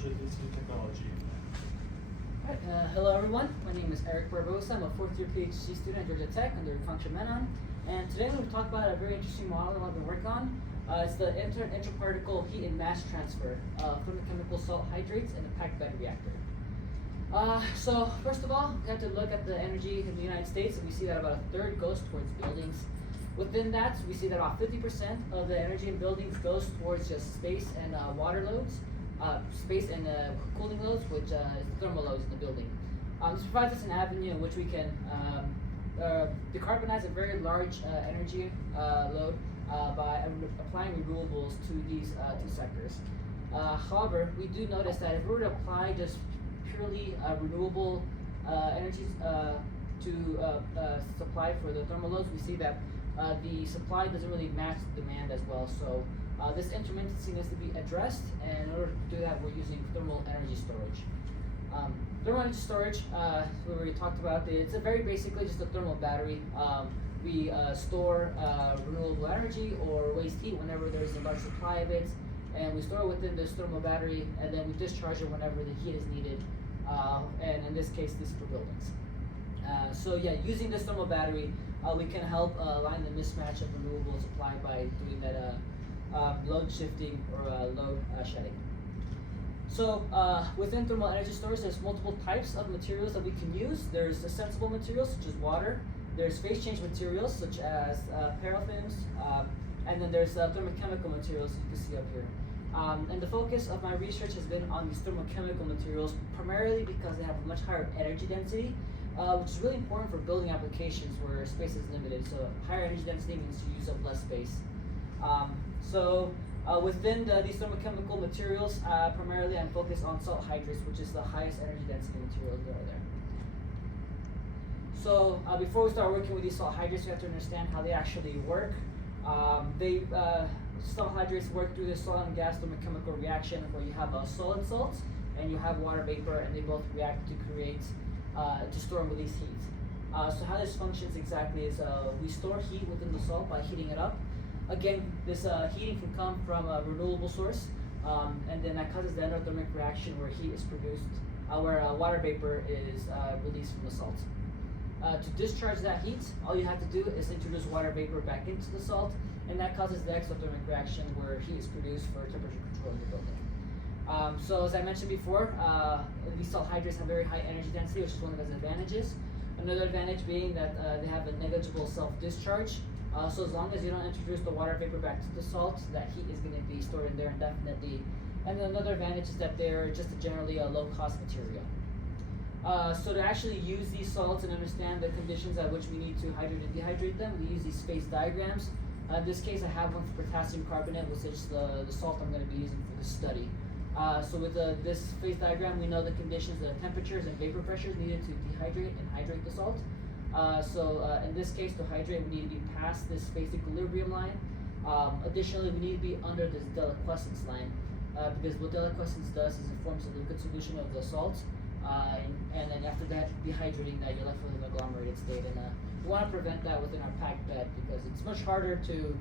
approaches this new technology? Hello everyone, my name is Erik Barbosa. I'm a fourth year PhD student at Georgia Tech under Function Menon. And today we're going to talk about a very interesting model I've been working on. It's the intraparticle heat and mass transfer of thermochemical salt hydrates in a packed bed reactor. So first of all, we have to look at the energy in the United States, and we see that about a third goes towards buildings. Within that, we see that about 50% of the energy in buildings goes towards just space and water loads, space and cooling loads, which is thermal loads in the building. This provides us an avenue in which we can decarbonize a very large energy load by applying renewables to these two sectors. However, we do notice that if we were to apply just purely renewable energies to supply for the thermal loads, we see that the supply doesn't really match the demand as well. So this intermittency needs to be addressed, and in order to do that, we're using thermal energy storage. Thermal energy storage, we already talked about it. It's basically just a thermal battery. We store renewable energy or waste heat whenever there's a large supply of it, and we store it within this thermal battery, and then we discharge it whenever the heat is needed, and in this case, this is for buildings. So yeah, using this thermal battery, we can help align the mismatch of renewable supply by doing that load shifting or load shedding. So within thermal energy storage, there's multiple types of materials that we can use. There's sensible materials such as water. There's phase change materials such as paraffins, and then there's thermochemical materials you can see up here. And the focus of my research has been on these thermochemical materials, primarily because they have a much higher energy density, which is really important for building applications where space is limited. So higher energy density means you use up less space. Within these thermochemical materials, primarily I'm focused on salt hydrates, which is the highest energy density materials that are there. So before we start working with these salt hydrates, we have to understand how they actually work. Salt hydrates work through this solid and gas thermochemical reaction where you have a solid salt and you have water vapor, and they both react to create, to store and release heat. So how this functions exactly is we store heat within the salt by heating it up. Again, this heating can come from a renewable source, and then that causes the endothermic reaction where heat is produced, where water vapor is released from the salt. To discharge that heat, all you have to do is introduce water vapor back into the salt, and that causes the exothermic reaction where heat is produced for temperature control in the building. So as I mentioned before, these salt hydrates have very high energy density, which is one of its advantages. Another advantage being that they have a negligible self-discharge. So as long as you don't introduce the water vapor back to the salt, that heat is going to be stored in there indefinitely. And then another advantage is that they're just generally a low-cost material. So to actually use these salts and understand the conditions at which we need to hydrate and dehydrate them, we use these phase diagrams. In this case, I have one for potassium carbonate, which is the salt I'm going to be using for this study. So with this phase diagram, we know the conditions, the temperatures and vapor pressures needed to dehydrate and hydrate the salt. In this case, to hydrate, we need to be past this phase equilibrium line. Additionally, we need to be under this deliquescence line, because what deliquescence does is it forms a liquid solution of the salt, and then after that, dehydrating that, you're left with an agglomerated state. And we want to prevent that within our packed bed because it's much harder to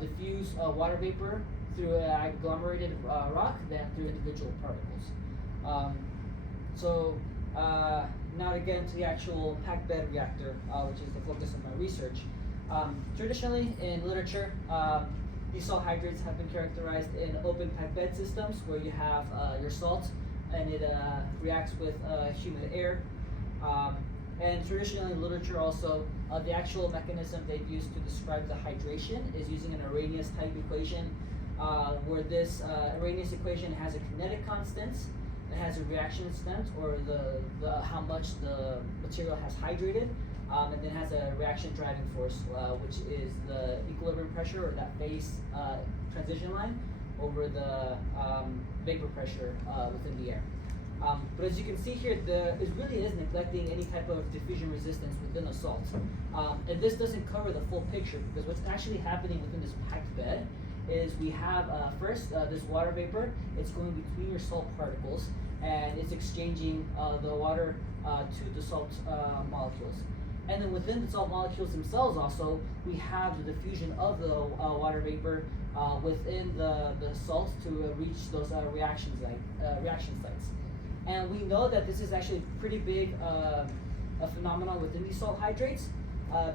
diffuse water vapor through an agglomerated rock than through individual particles. Now to get into the actual packed bed reactor, which is the focus of my research. Traditionally in literature, these salt hydrates have been characterized in open packed bed systems where you have your salt and it reacts with humid air. And traditionally in literature also, the actual mechanism they've used to describe the hydration is using an Arrhenius type equation, where this Arrhenius equation has a kinetic constant. It has a reaction constant, or the how much the material has hydrated, and then has a reaction driving force, which is the equilibrium pressure, or that phase transition line, over the vapor pressure within the air. But as you can see here, it really is neglecting any type of diffusion resistance within a salt. And this doesn't cover the full picture, because what's actually happening within this packed bed is we have first this water vapor. It's going between your salt particles, and it's exchanging the water to the salt molecules. And then within the salt molecules themselves also, we have the diffusion of the water vapor within the salt to reach those reaction sites. And we know that this is actually pretty big a phenomenon within these salt hydrates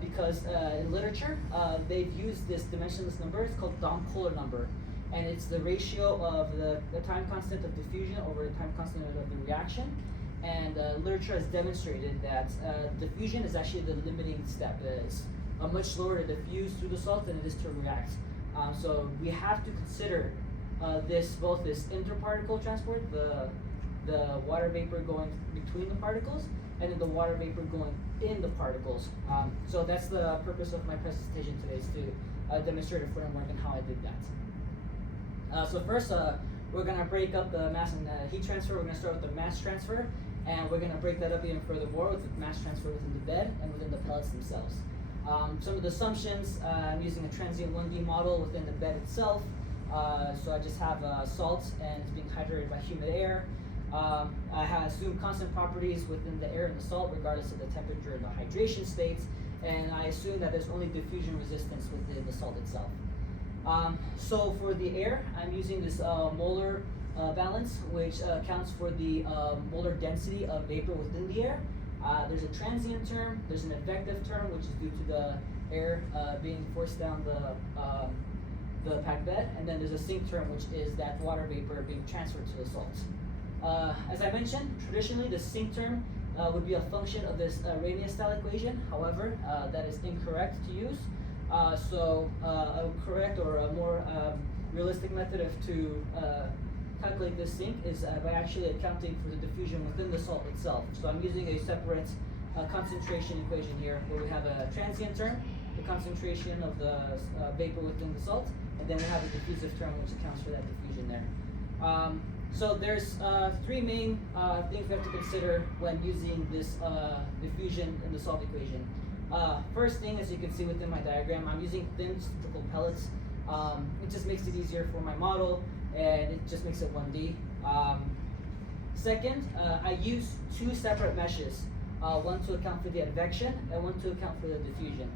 because in literature they've used this dimensionless number. It's called Dom-Kohler number, and it's the ratio of the time constant of diffusion over the time constant of the reaction. And literature has demonstrated that diffusion is actually the limiting step. It's much slower to diffuse through the salt than it is to react. So we have to consider both this interparticle transport, the water vapor going between the particles, and then the water vapor going in the particles. So that's the purpose of my presentation today, is to demonstrate a framework and how I did that. So first, we're going to break up the mass and heat transfer. We're going to start with the mass transfer, and we're going to break that up even further more with the mass transfer within the bed and within the pellets themselves. Some of the assumptions, I'm using a transient 1D model within the bed itself. So I just have salt, and it's being hydrated by humid air. I have assumed constant properties within the air and the salt regardless of the temperature and the hydration states, and I assume that there's only diffusion resistance within the salt itself. So for the air, I'm using this molar balance, which accounts for the molar density of vapor within the air. There's a transient term, there's an effective term, which is due to the air being forced down the packed bed, and then there's a sink term, which is that water vapor being transferred to the salt. As I mentioned, traditionally the sink term would be a function of this Arrhenius-style equation. However, that is incorrect to use. So a correct or a more realistic method to calculate this sink is by actually accounting for the diffusion within the salt itself. So I'm using a separate concentration equation here, where we have a transient term, the concentration of the vapor within the salt, and then we have a diffusive term, which accounts for that diffusion there. So there's three main things we have to consider when using this diffusion in the salt equation. First thing, as you can see within my diagram, I'm using thin cylindrical pellets. It just makes it easier for my model, and it just makes it 1D. Second, I use two separate meshes, one to account for the advection and one to account for the diffusion.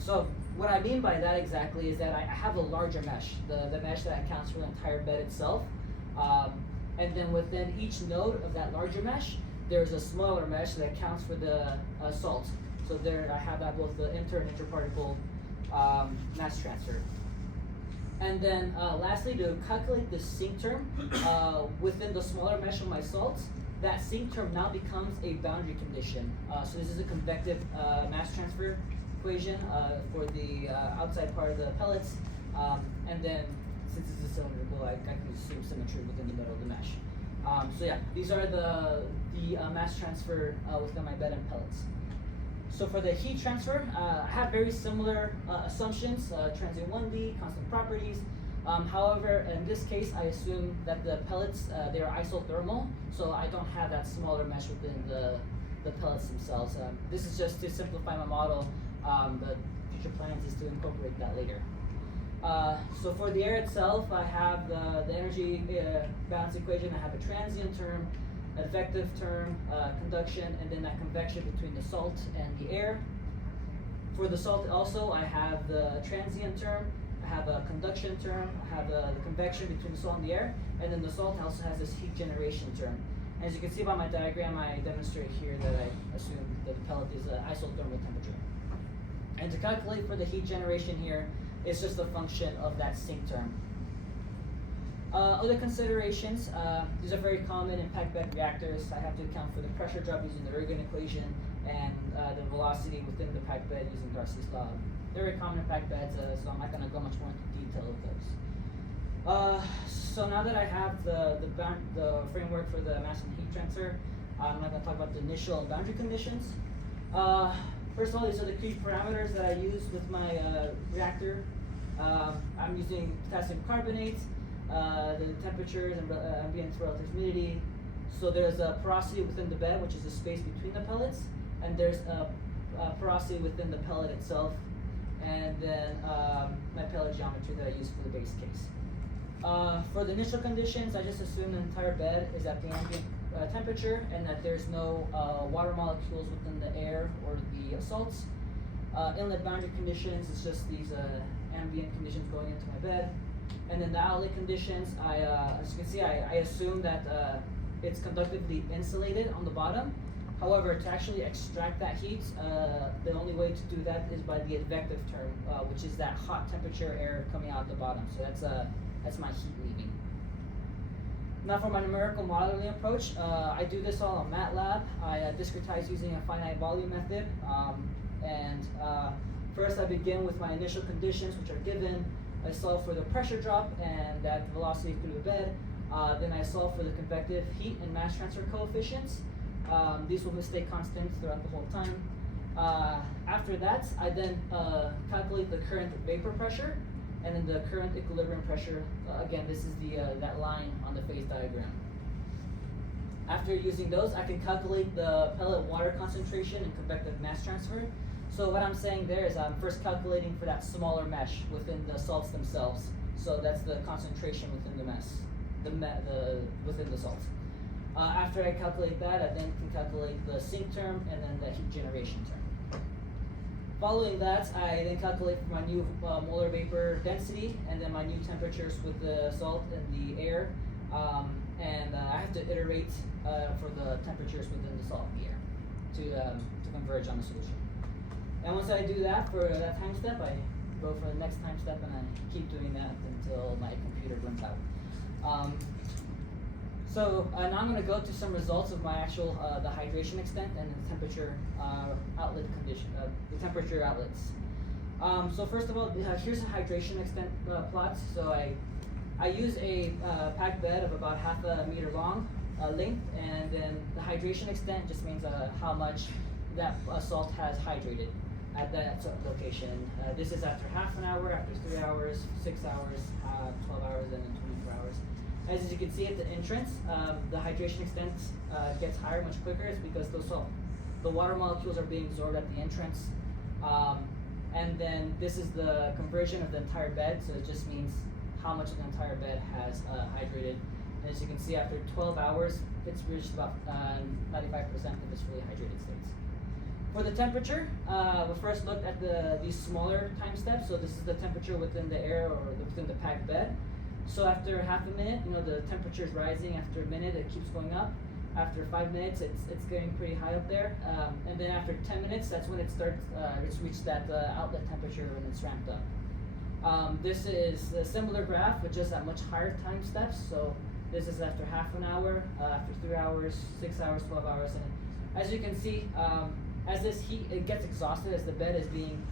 So what I mean by that exactly is that I have a larger mesh, the mesh that accounts for the entire bed itself. And then within each node of that larger mesh, there's a smaller mesh that accounts for the salt. So there I have both the inter and interparticle mass transfer. And then lastly, to calculate the sink term within the smaller mesh of my salts, that sink term now becomes a boundary condition. So this is a convective mass transfer equation for the outside part of the pellets. And then since it's a cylindrical, I can assume symmetry within the middle of the mesh. So yeah, these are the mass transfer within my bed and pellets. So for the heat transfer, I have very similar assumptions, transient 1D, constant properties. However, in this case, I assume that the pellets, they are isothermal, so I don't have that smaller mesh within the pellets themselves. This is just to simplify my model, but future plans is to incorporate that later. So for the air itself, I have the energy balance equation. I have a transient term, an effective term, conduction, and then that convection between the salt and the air. For the salt also, I have the transient term, I have a conduction term, I have the convection between the salt and the air, and then the salt also has this heat generation term. As you can see by my diagram, I demonstrate here that I assume that the pellet is isothermal temperature. And to calculate for the heat generation here, it's just a function of that sink term. Other considerations, these are very common in packed bed reactors. I have to account for the pressure drop using the Ergun equation and the velocity within the packed bed using Darcy's law. They're very common in packed beds, so I'm not going to go much more into detail of those. So now that I have the framework for the mass and heat transfer, I'm not going to talk about the initial and boundary conditions. First of all, these are the key parameters that I use with my reactor. I'm using potassium carbonate, the temperatures and ambient relative humidity. So there's a porosity within the bed, which is the space between the pellets, and there's a porosity within the pellet itself, and then my pellet geometry that I use for the base case. For the initial conditions, I just assume the entire bed is at the ambient temperature and that there's no water molecules within the air or the salts. Inlet boundary conditions is just these ambient conditions going into my bed. And then the outlet conditions, as you can see, I assume that it's conductively insulated on the bottom. However, to actually extract that heat, the only way to do that is by the advective term, which is that hot temperature air coming out the bottom. So that's my heat leaving. Now for my numerical modeling approach, I do this all on MATLAB. I discretize using a finite volume method. First I begin with my initial conditions, which are given. I solve for the pressure drop and that velocity through the bed. Then I solve for the convective heat and mass transfer coefficients. These will stay constant throughout the whole time. After that, I then calculate the current vapor pressure and then the current equilibrium pressure. Again, this is that line on the phase diagram. After using those, I can calculate the pellet water concentration and convective mass transfer. So what I'm saying there is I'm first calculating for that smaller mesh within the salts themselves. So that's the concentration within the within the salts. After I calculate that, I then can calculate the sink term and then the heat generation term. Following that, I then calculate for my new molar vapor density and then my new temperatures with the salt and the air. I have to iterate for the temperatures within the salt and the air to converge on the solution. And once I do that for that time step, I go for the next time step and I keep doing that until my computer burns out. Now I'm going to go to some results of my actual the hydration extent and the temperature outlet condition, the temperature outlets. So first of all, here's a hydration extent plot. So I use a packed bed of about half a meter long length, and then the hydration extent just means how much that salt has hydrated at that location. This is after half an hour, after 3 hours, 6 hours, 12 hours, and then 24 hours. As you can see at the entrance, the hydration extent gets higher much quicker. It's because the water molecules are being absorbed at the entrance. And then this is the conversion of the entire bed, so it just means how much of the entire bed has hydrated. And as you can see, after 12 hours, it's reached about 95% of its fully hydrated states. For the temperature, we first looked at these smaller time steps. So this is the temperature within the air or within the packed bed. So after half a minute, the temperature is rising. After a minute, it keeps going up. After 5 minutes, it's getting pretty high up there. And then after 10 minutes, that's when it starts. It's reached that outlet temperature and it's ramped up. This is a similar graph, but just at much higher time steps. So this is after half an hour, after 3 hours, 6 hours, 12 hours, and as you can see, as this heat gets exhausted, as the bed is being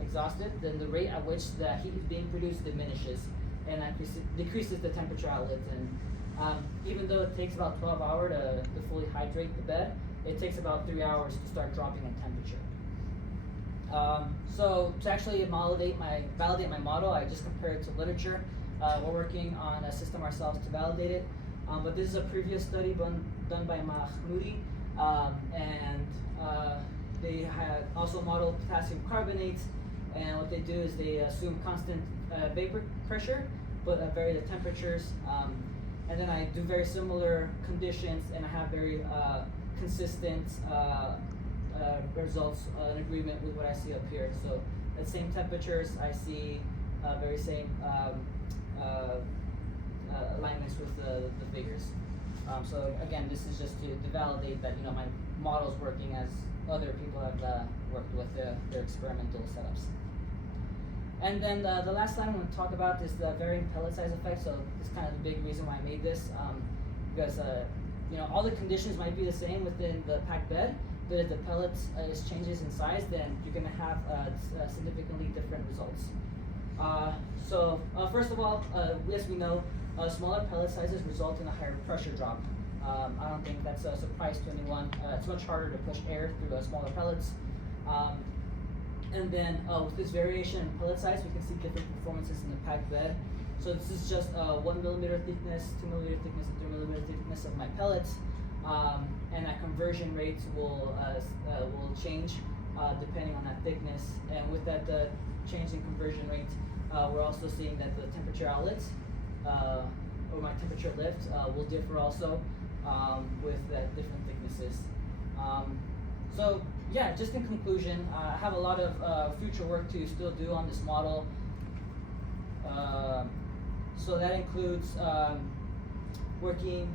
exhausted, then the rate at which the heat is being produced diminishes, and that decreases the temperature outlet. And even though it takes about 12 hours to fully hydrate the bed, it takes about 3 hours to start dropping in temperature. So to actually validate my model, I just compare it to literature. We're working on a system ourselves to validate it, but this is a previous study done by Mahmoudi, and they had also modeled potassium carbonate, and what they do is they assume constant vapor pressure, but vary the temperatures, and then I do very similar conditions, and I have very consistent results in agreement with what I see up here. So at same temperatures, I see very same alignments with the figures. So again, this is just to validate that my model's working as other people have worked with their experimental setups. And then the last slide I'm going to talk about is the varying pellet size effect. So it's kind of the big reason why I made this, because all the conditions might be the same within the packed bed, but if the pellet changes in size, then you're going to have significantly different results. First of all, yes, we know smaller pellet sizes result in a higher pressure drop. I don't think that's a surprise to anyone. It's much harder to push air through smaller pellets. And then with this variation in pellet size, we can see different performances in the packed bed. So this is just 1 millimeter thickness, 2 millimeter thickness, and 3 millimeter thickness of my pellets. And that conversion rate will change depending on that thickness. And with that change in conversion rate, we're also seeing that the temperature outlets or my temperature lift will differ also with different thicknesses. So yeah, just in conclusion, I have a lot of future work to still do on this model. So that includes working,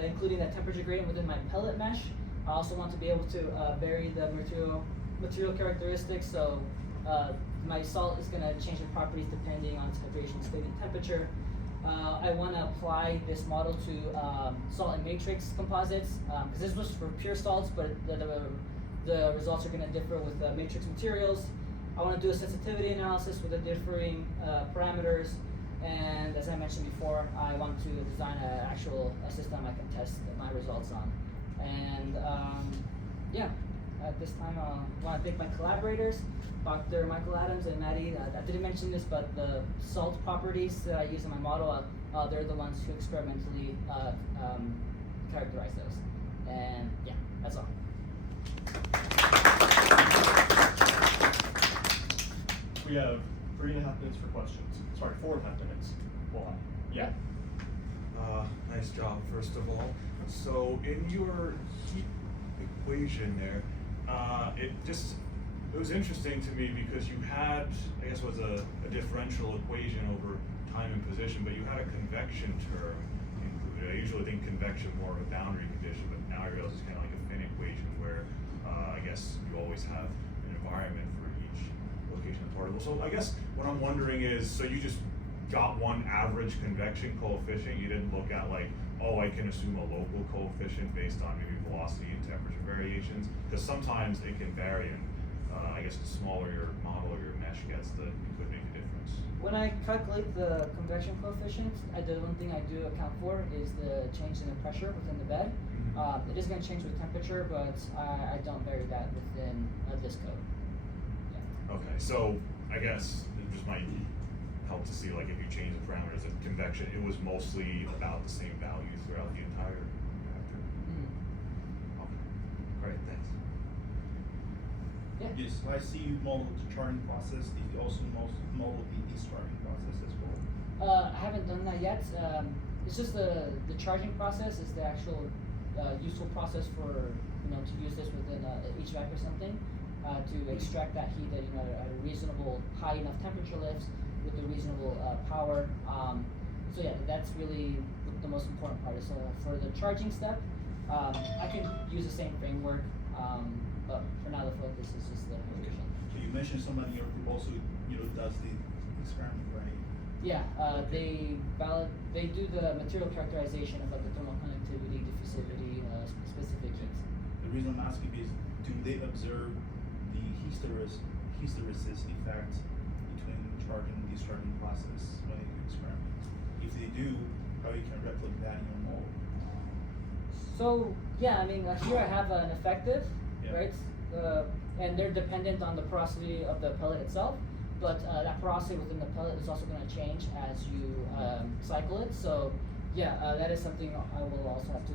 including the temperature gradient within my pellet mesh. I also want to be able to vary the material characteristics. So my salt is going to change the properties depending on its hydration state and temperature. I want to apply this model to salt and matrix composites, because this was for pure salts, but the results are going to differ with matrix materials. I want to do a sensitivity analysis with the differing parameters, and as I mentioned before, I want to design an actual system I can test my results on. And yeah, at this time I want to thank my collaborators, Dr. Michael Adams and Maddie. I didn't mention this, but the salt properties that I use in my model, they're the ones who experimentally characterize those. And yeah, that's all. We have 3.5 minutes for questions. Sorry, 4.5 minutes. Well, yeah. Nice job, first of all. So in your heat equation there, it was interesting to me because you had, I guess it was a differential equation over time and position, but you had a convection term included. I usually think convection more of a boundary condition, but now I realize it's kind of like a Finn equation where I guess you always have an environment for each location of the particle. So I guess what I'm wondering is, so you just got one average convection coefficient, you didn't look at like, oh, I can assume a local coefficient based on maybe velocity and temperature variations, because sometimes it can vary, and I guess the smaller your model or your mesh gets, it could make a difference. When I calculate the convection coefficient, the one thing I do account for is the change in the pressure within the bed. Mm-hmm. It is going to change with temperature, but I don't vary that within this code. Yeah. Okay, so I guess it just might help to see, like, if you change the parameters of convection, it was mostly about the same value throughout the entire reactor. Okay, great, thanks. Yeah. Yes, I see you model the charting process. Did you also model the discharging process as well? I haven't done that yet. It's just the charging process is the actual useful process for to use this within HVAC or something to extract that heat at at a reasonable high enough temperature lifts with a reasonable power. So yeah, that's really the most important part. So for the charging step, I can use the same framework, but for now the focus is just the hydration. So you mentioned somebody in your group also does the experiment, right? Yeah, they do the material characterization about the thermal conductivity, diffusivity, specific heat. The reason I'm asking is, do they observe the hysteresis effect between charging and discharging process when they do experiments? If they do, how you can replicate that in your model? So yeah, I mean here I have an effective, Yeah. right? And they're dependent on the porosity of the pellet itself, but that porosity within the pellet is also going to change as you cycle it. So yeah, that is something I will also have to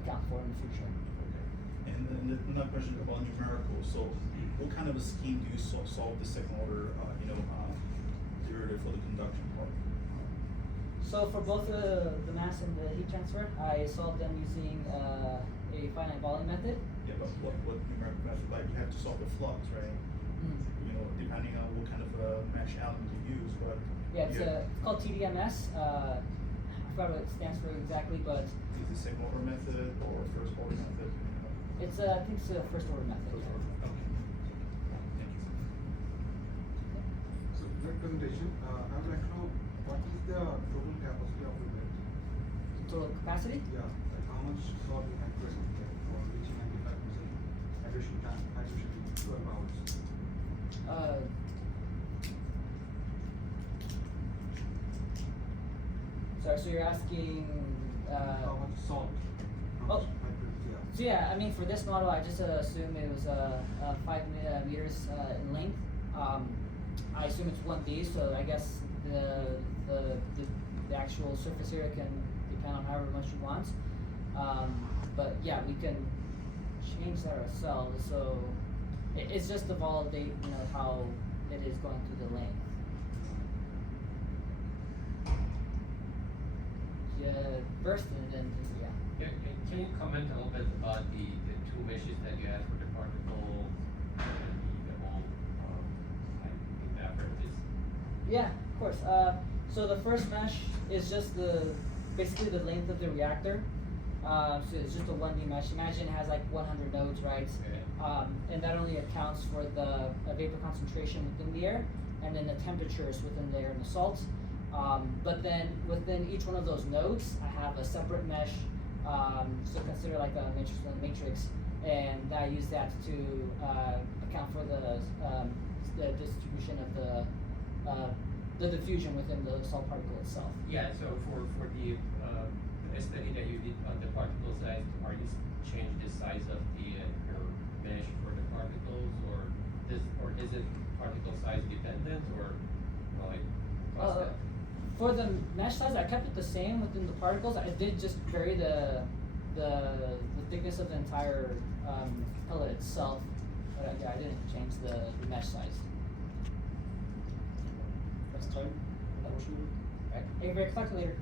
account for in the future. Okay. And another question about numerical. So what kind of a scheme do you solve the second order, derivative for the conduction part? So for both the mass and the heat transfer, I solved them using a finite volume method. Yeah, but what numerical method? Like you have to solve the flux, right? Depending on what kind of mesh element you use, but Yeah, it's called TDMS. I forgot what it stands for exactly, but is it second order method or first order method? it's I think it's a first order method. First Yeah. order. Okay. Thank you. So great presentation. I would like to know what is the total capacity of the bed? Total capacity? Yeah, like how much salt we have to get for reaching 95% hydration time, hydration in 12 hours. Sorry, so you're asking. How much salt? How much hydration? Yeah. So yeah, I mean for this model, I just assume it was 5 meters in length. I assume it's 1D, so I guess the actual surface area can depend on however much you want. But yeah, we can change that ourselves. So it's just to validate, how it is going through the length. Yeah, first and then yeah. Can you comment a little bit about the two meshes that you have for the particle and the whole evaporators? Yeah, of course. So the first mesh is just basically the length of the reactor. So it's just a 1D mesh. Imagine it has like 100 nodes, right? Okay. And that only accounts for the vapor concentration within the air, and then the temperatures within the air and the salt. But then within each one of those nodes, I have a separate mesh. So consider like a matrix, and I use that to account for the distribution of the diffusion within the salt particle itself. Yeah, so for the study that you did on the particle size, are you change the size of the your mesh for the particles, or is it particle size dependent, or like constant? For the mesh size, I kept it the same within the particles. I did just vary the thickness of the entire pellet itself, but I didn't change the mesh size. Next time. That what you do? Right. Hey, Rick, talk to you later.